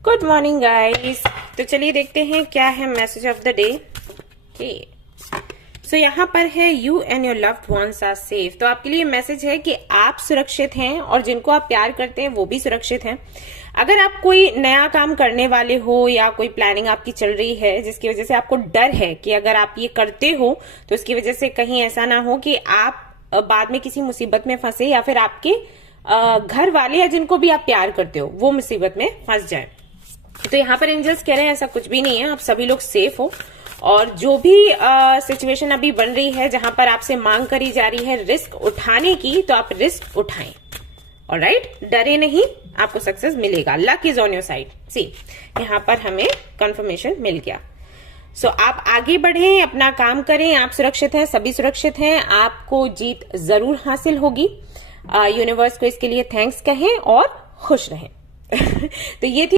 Good morning guys. तो चलिए देखते हैं क्या है message of the day. Okay, so यहाँ पर है you and your loved ones are safe. तो आपके लिए मैसेज है कि आप सुरक्षित हैं और जिनको आप प्यार करते हैं वो भी सुरक्षित हैं। अगर आप कोई नया काम करने वाले हो या कोई प्लानिंग आपकी चल रही है जिसकी वजह से आपको डर है कि अगर आप ये करते हो तो इसकी वजह से कहीं ऐसा ना हो कि आप बाद में किसी मुसीबत में फंसे या फिर आपके घर वाले या जिनको भी आप प्यार करते हो वो मुसीबत में फंस जाए। तो यहाँ पर एंजल्स कह रहे हैं ऐसा कुछ भी नहीं है, आप सभी लोग सेफ हो। और जो भी सिचुएशन अभी बन रही है जहां पर आपसे मांग करी जा रही है रिस्क उठाने की, तो आप रिस्क उठाएं। ऑलराइट, डरे नहीं, आपको सक्सेस मिलेगा। Luck is on your side. See, यहाँ पर हमें कंफर्मेशन मिल गया। सो आप आगे बढ़ें, अपना काम करें, आप सुरक्षित हैं, सभी सुरक्षित हैं, आपको जीत जरूर हासिल होगी। यूनिवर्स को इसके लिए थैंक्स कहें और खुश रहें। तो ये थी